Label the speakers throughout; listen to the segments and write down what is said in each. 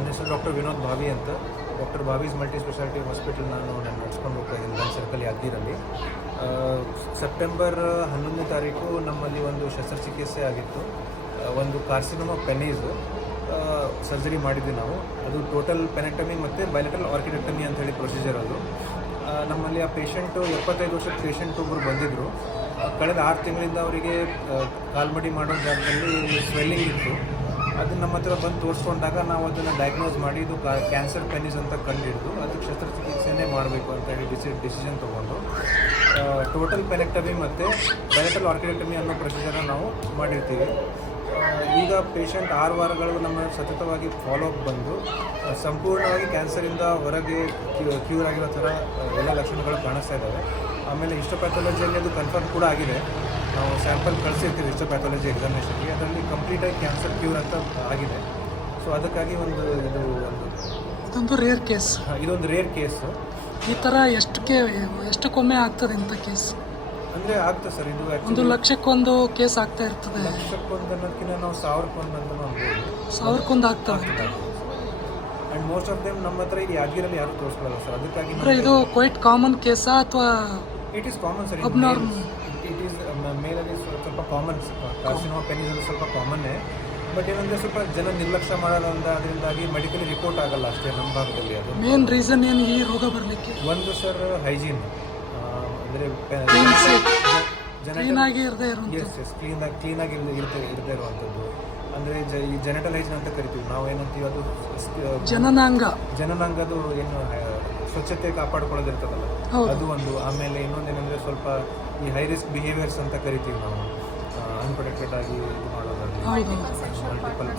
Speaker 1: ನನ್ನ ಹೆಸರು ಡಾಕ್ಟರ್ ವಿನೋದ್ ಭಾವಿ ಅಂತ. Doctor Bhavi's multi speciality hospital ನಾನು ನಾನು ನಡ್ಸ್ಕೊಂಡು ಹೋಗ್ತಾ ಇದ್ದೀನಿ ನನ್ನ ಸರ್ಕಲ್ ಯಾದಗಿರಲ್ಲಿ. ಸೆಪ್ಟೆಂಬರ್ ಹನ್ನೊಂದನೇ ತಾರೀಕು ನಮ್ಮಲ್ಲಿ ಒಂದು ಶಸ್ತ್ರಚಿಕಿತ್ಸೆ ಆಗಿತ್ತು. ಒಂದು ಕಾರ್ಸಿನೋಮಾ ಪೆನೀಸು ಸರ್ಜರಿ ಮಾಡಿದ್ವಿ ನಾವು. ಅದು ಟೋಟಲ್ ಪೆನೆಟಮಿ ಮತ್ತು ಬೈಲೆಟಲ್ ಆರ್ಕಿಡೆಕ್ಟಮಿ ಅಂತ ಹೇಳಿ ಪ್ರೊಸೀಜರ್ ಅದು. ನಮ್ಮಲ್ಲಿ ಆ ಪೇಷಂಟು ಎಪ್ಪತ್ತೈದು ವರ್ಷದ ಪೇಷಂಟ್ ಒಬ್ಬರು ಬಂದಿದ್ದರು ಕಳೆದ ಆರು ತಿಂಗಳಿಂದ ಅವರಿಗೆ ಕಾಲ್ಮಡಿ ಮಾಡೋ ಜಾಗದಲ್ಲಿ ಸ್ವೆಲ್ಲಿಂಗ್ ಇತ್ತು. ಅದನ್ನ ನಮ್ಮ ಹತ್ರ ಬಂದು ತೋರಿಸ್ಕೊಂಡಾಗ ನಾವು ಅದನ್ನು ಡಯಾಗ್ನೋಸ್ ಮಾಡಿ, ಇದು ಕ್ಯಾನ್ಸರ್ ಪೆನಿಸ್ ಅಂತ ಕಂಡುಹಿಡಿದು ಅದಕ್ಕೆ ಶಸ್ತ್ರಚಿಕಿತ್ಸೆನೇ ಮಾಡಬೇಕು ಅಂತ ಹೇಳಿ ಡಿಸಿ ಡಿಸಿಷನ್ ತೊಗೊಂಡು. ಟೋಟಲ್ ಪೆಲೆಕ್ಟಮಿ ಮತ್ತು ಡೈರೆಕ್ಟಲ್ ಆರ್ಕಿಡೆಕ್ಟಮಿ ಅನ್ನೋ ಪ್ರೊಸೀಜರ್ನ ನಾವು ಮಾಡಿರ್ತೀವಿ. ಈಗ ಪೇಷಂಟ್ ಆರು ವಾರಗಳು ನಮ್ಮ ಸತತವಾಗಿ ಫಾಲೋ ಅಪ್ ಬಂದು ಸಂಪೂರ್ಣವಾಗಿ ಕ್ಯಾನ್ಸರಿಂದ ಹೊರಗೆ ಕ್ಯೂರ್ ಆಗಿರೋ ಥರ ಎಲ್ಲ ಲಕ್ಷಣಗಳು ಕಾಣಿಸ್ತಾ ಇದ್ದಾವೆ ಆಮೇಲೆ ಹಿಸ್ಟೋಪ್ಯಾಥಾಲಜಿಯಲ್ಲಿ ಅದು ಕನ್ಫರ್ಮ್ ಕೂಡ ಆಗಿದೆ. ನಾವು ಸ್ಯಾಂಪಲ್ ಕಳಿಸಿರ್ತೀವಿ ಹಿಸ್ಟೋಪ್ಯಾಥಾಲಜಿ ಎಕ್ಸಾಮಿನೇಷನ್ಗೆ ಅದರಲ್ಲಿ ಕಂಪ್ಲೀಟಾಗಿ ಕ್ಯಾನ್ಸರ್ ಕ್ಯೂರ್ ಅಂತ ಆಗಿದೆ. ಸೊ ಅದಕ್ಕಾಗಿ ಒಂದು ಇದು ಒಂದು
Speaker 2: ಇದೊಂದು ರೇರ್ ಕೇಸ್
Speaker 1: ಇದೊಂದು ರೇರ್ ಕೇಸು
Speaker 2: ಈ ಥರ ಎಷ್ಟಕ್ಕೆ ಎಷ್ಟಕ್ಕೊಮ್ಮೆ ಆಗ್ತದೆ ಇಂಥ ಕೇಸ್
Speaker 1: ಅಂದರೆ ಆಗ್ತದೆ ಸರ್ ಇದು
Speaker 2: ಒಂದು ಲಕ್ಷಕ್ಕೊಂದು ಕೇಸ್ ಆಗ್ತಾ ಇರ್ತದೆ.
Speaker 1: ಲಕ್ಷಕ್ಕೊಂದು ಅನ್ನೋದಕ್ಕಿಂತ ನಾವು ಸಾವಿರಕ್ಕೊಂದು ಅಂತ ಅನ್ಬೋದು
Speaker 2: ಸಾವಿರಕ್ಕೊಂದು ಆಗ್ತಾ ಇರ್ತದೆ
Speaker 1: ಆ್ಯಂಡ್ ಮೋಸ್ಟ್ ಆಫ್ ದೇಮ್ ನಮ್ಮ ಹತ್ರ ಇಲ್ಲಿ ಯಾದಗಿರಲ್ಲಿ ಯಾರು ತೋರಿಸ್ಕೊಳ್ಳಲ್ಲ ಸರ್. ಅದಕ್ಕಾಗಿ
Speaker 2: ಇದು ಕ್ವೈಟ್ ಕಾಮನ್ ಕೇಸಾ ಅಥವಾ
Speaker 1: it is common sir
Speaker 2: Abnormal.
Speaker 1: Common carcinoma ಪೆನಿಸಲ್ಲಿ ಸ್ವಲ್ಪ ಕಾಮನ್ನೇ ಬಟ್ ಏನಂದರೆ ಸ್ವಲ್ಪ ಜನ ನಿರ್ಲಕ್ಷ್ಯ ಮಾಡೋದ್ರಿಂದ ಅದರಿಂದಾಗಿ ಮೆಡಿಕಲಿ ರಿಪೋರ್ಟ್ ಆಗಲ್ಲ ಅಷ್ಟೇ ನಮ್ಮ ಭಾಗದಲ್ಲಿ ಅದು.
Speaker 2: ಮೇನ್ ರೀಸನ್ ಏನು ಈ ರೋಗ ಬರಲಿಕ್ಕೆ?
Speaker 1: ಒಂದು ಸರ್ ಹೈಜೀನ್ ಅಂದರೆ ಜನ
Speaker 2: ಕ್ಲೀನಾಗಿ ಇರದೇ
Speaker 1: ಎಸ್ ಎಸ್ ಕ್ಲೀನಾಗಿ ಕ್ಲೀನಾಗಿ ಇರ್ತಾ ಇರದೇ ಇರುವಂಥದ್ದು. ಅಂದರೆ ಜ ಈ ಜೆನೆಟಲ್ ಹೈಜೀನ್ ಅಂತ ಕರಿತೀವಿ. ನಾವು ಏನಂತೀವಿ ಅದು ಸ್-
Speaker 2: ಜನನಾಂಗ.
Speaker 1: ಜನನಾಂಗದು ಏನು ಸ್ವಚ್ಛತೆ ಕಾಪಾಡ್ಕೊಳ್ಳೋದಿರ್ತದಲ್ಲ. ಅದು ಒಂದು. ಆಮೇಲೆ ಇನ್ನೊಂದೇನೆಂದರೆ ಸ್ವಲ್ಪ ಈ ಹೈ ರಿಸ್ಕ್ ಬಿಹೇವಿಯರ್ಸ್ ಅಂತ ಕರಿತೀವಿ ನಾವು. ಅನ್ಪ್ರೊಟೆಕ್ಟೆಡ್ ಆಗಿ ಇದು ಮಾಡೋದಾಗಲಿ ಮಲ್ಟಿಪಲ್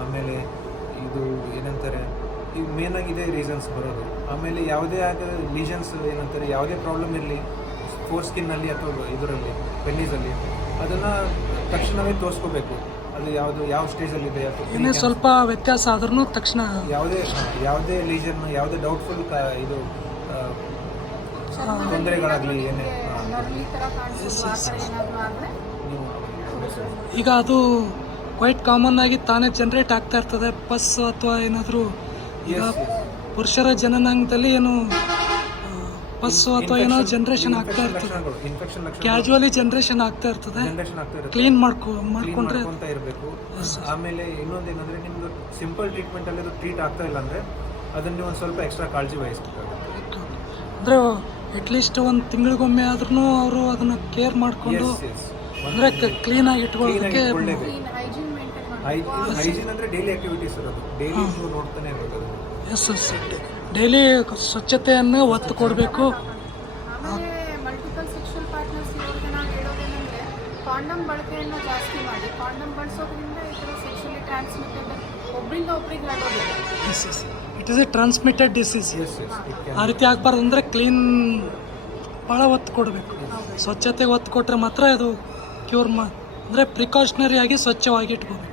Speaker 1: ಆಮೇಲೆ ಇದು ಏನಂತಾರೆ ಈ ಮೇನ್ ಆಗಿದೆ ಇದೇ ರೀಸನ್ಸ್ ಬರೋದು. ಆಮೇಲೆ ಯಾವುದೇ ಆದ ಲೀಷನ್ಸ್ ಏನಂತಾರೆ ಯಾವುದೇ ಪ್ರಾಬ್ಲಮ್ ಇರಲಿ ಫೋರ್ ಸ್ಕಿನ್ನಲ್ಲಿ ಅಥವಾ ಇದರಲ್ಲಿ ಪೆನ್ನೀಸಲ್ಲಿ ಅದನ್ನು ತಕ್ಷಣವೇ ತೋರಿಸ್ಕೋಬೇಕು. ಅದು ಯಾವುದು ಯಾವ ಸ್ಟೇಜಲ್ಲಿದೆ ಅಥವಾ
Speaker 2: ಇನ್ನೇ ಸ್ವಲ್ಪ ವ್ಯತ್ಯಾಸ ಆದ್ರೂ ತಕ್ಷಣ
Speaker 1: ಯಾವುದೇ ಯಾವುದೇ ಲೀಜನ್ ಯಾವುದೇ ಡೌಟ್ಫುಲ್ ಇದು ತೊಂದರೆಗಳಾಗಲಿ ಏನೇ
Speaker 2: ಈಗ ಅದು ಕ್ವೈಟ್ ಕಾಮನ್ ಆಗಿ ತಾನೇ ಜನರೇಟ್ ಆಗ್ತಾ ಇರ್ತದೆ ಬಸ್ ಅಥವಾ ಏನಾದರೂ ಈಗ. ಪುರುಷರ ಜನನಾಂಗದಲ್ಲಿ ಏನು ಬಸ್ ಅಥವಾ ಏನೋ ಜನ್ರೇಷನ್ ಆಗ್ತಾ ಇರ್ತದೆ.
Speaker 1: ಕ್ಯಾಶುವಲಿ ಇನ್ಫೆಕ್ಷನ್ ಲಕ್ಷಣ
Speaker 2: ಕ್ಯಾಜುವಲಿ ಜನ್ರೇಷನ್ ಆಗ್ತಾ ಇರ್ತದೆ.
Speaker 1: ಜನರೇಷನ್ ಆಗ್ತಾ ಇರುತ್ತೆ.
Speaker 2: ಕ್ಲೀನ್ ಮಾಡ್ಕೊ ಮಾಡ್ಕೊಂಡ್ರೆ
Speaker 1: ಇರಬೇಕು. ಆಮೇಲೆ ಇನ್ನೊಂದೇನಂದ್ರೆ ನಿಮ್ದು ಸಿಂಪಲ್ ಟ್ರೀಟ್ಮೆಂಟ್ ಅಲ್ಲಿ ಅದು ಟ್ರೀಟ್ ಆಗ್ತಾ ಇಲ್ಲ ಅಂದ್ರೆ ಅದನ್ನ ನೀವು ಒಂದು ಸ್ವಲ್ಪ ಎಕ್ಸ್ಟ್ರಾ ಕಾಳಜಿ ವಹಿಸ್ಬೇಕಾಗುತ್ತೆ.
Speaker 2: ಅಂದರೆ ಅಟ್ಲೀಸ್ಟ್ ಒಂದು ತಿಂಗಳಿಗೊಮ್ಮೆ ಆದ್ರೂ ಅವರು ಅದನ್ನ ಕೇರ್ ಮಾಡಿಕೊಂಡು
Speaker 1: ಅಂದ್ರೆ ಕ್ಲೀನ್
Speaker 2: ಆಗಿ ಕ್ಲೀನಾಗಿ ಇಟ್ಕೊಳ್ಳೋದಕ್ಕೆ
Speaker 3: ಹೈಜೀನ್ ಮೇಂಟೈನ್
Speaker 1: ಹೈಜೀನ್ ಅಂದ್ರೆ ಡೈಲಿ ಆಕ್ಟಿವಿಟೀಸ್ ಇರೋದು. ಡೈಲಿ ನೀವು ನೋಡ್ತಾನೆ ಇರಬೇಕು
Speaker 2: ಎಸ್ ಎಸ್ ಡೈಲಿ ಸ್ವಚ್ಛತೆಯನ್ನು ಒತ್ತು ಕೊಡಬೇಕು.
Speaker 3: ಕಾಂಡಮ್ ಬಳಕೆಯನ್ನು ಜಾಸ್ತಿ ಮಾಡಿ ಕಾಂಡಮ್ ಬಳಸೋದ್ರಿಂದ ಈ ಥರ ಸೆಕ್ಷುಲಿ ಟ್ರಾನ್ಸ್ಮಿಟೆಡ್ ಒಬ್ಬರಿಂದ ಒಬ್ಬರಿಗೆ ಹರಡೋದಿಲ್ಲ
Speaker 2: S S it is a transmitted disease
Speaker 1: S S
Speaker 2: ಆ ರೀತಿ ಆಗಬಾರ್ದು ಅಂದರೆ ಕ್ಲೀನ್ ಭಾಳ ಒತ್ತು ಕೊಡಬೇಕು. ಸ್ವಚ್ಛತೆಗೆ ಒತ್ತು ಕೊಟ್ಟರೆ ಮಾತ್ರ ಅದು ಕ್ಯೂರ್ ಮಾ ಅಂದರೆ ಪ್ರಿಕಾಷನರಿ ಆಗಿ ಸ್ವಚ್ಛವಾಗಿ ಇಟ್ಕೋಬೇಕು.